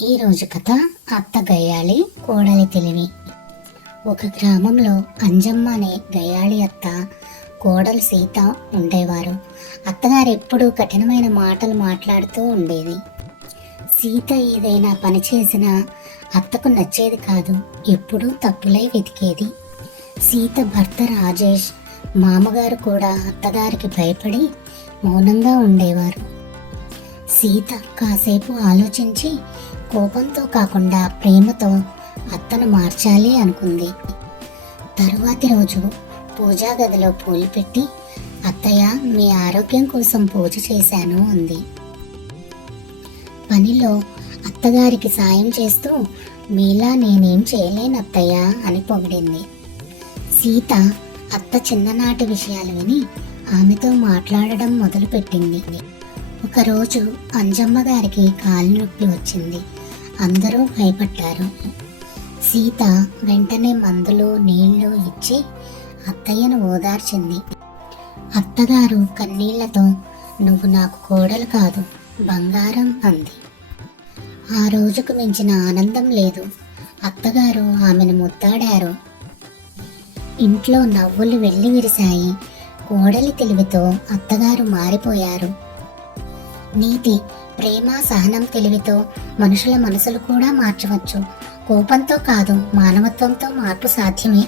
ఈరోజు కథ అత్త గయ్యాళి కోడలి తెలివి. ఒక గ్రామంలో అంజమ్మ అనే గయ్యాళి అత్త కోడలు సీత ఉండేవారు. అత్తగారు ఎప్పుడూ కఠినమైన మాటలు మాట్లాడుతూ ఉండేది. సీత ఏదైనా పని చేసినా అత్తకు నచ్చేది కాదు ఎప్పుడూ తప్పులై వెతికేది. సీత భర్త రాజేష్ మామగారు కూడా అత్తగారికి భయపడి మౌనంగా ఉండేవారు. సీత కాసేపు ఆలోచించి కోపంతో కాకుండా ప్రేమతో అత్తను మార్చాలి అనుకుంది. తరువాతి రోజు పూజా గదిలో పూలు పెట్టి అత్తయ్య మీ ఆరోగ్యం కోసం పూజ చేశాను అంది. పనిలో అత్తగారికి సాయం చేస్తూ మీలా నేనేం చేయలేను అత్తయ్య అని పొగిడింది. సీత అత్త చిన్ననాటి విషయాలు విని ఆమెతో మాట్లాడడం మొదలుపెట్టింది. ఒకరోజు అంజమ్మ గారికి కాలు నొప్పి వచ్చింది. అందరూ భయపడ్డారు. సీత వెంటనే మందులు నీళ్ళు ఇచ్చి అత్తయ్యను ఓదార్చింది. అత్తగారు కన్నీళ్ళతో నువ్వు నాకు కోడలు కాదు బంగారం అంది. ఆ రోజుకు మించిన ఆనందం లేదు. అత్తగారు ఆమెను ముద్దాడారు. ఇంట్లో నవ్వులు వెళ్ళి విరిశాయి. కోడలి తెలివితో అత్తగారు మారిపోయారు. నీతి ప్రేమ సహనం తెలివితో మనుషుల మనసులు కూడా మార్చవచ్చు. కోపంతో కాదు మానవత్వంతో మార్పు సాధ్యమే.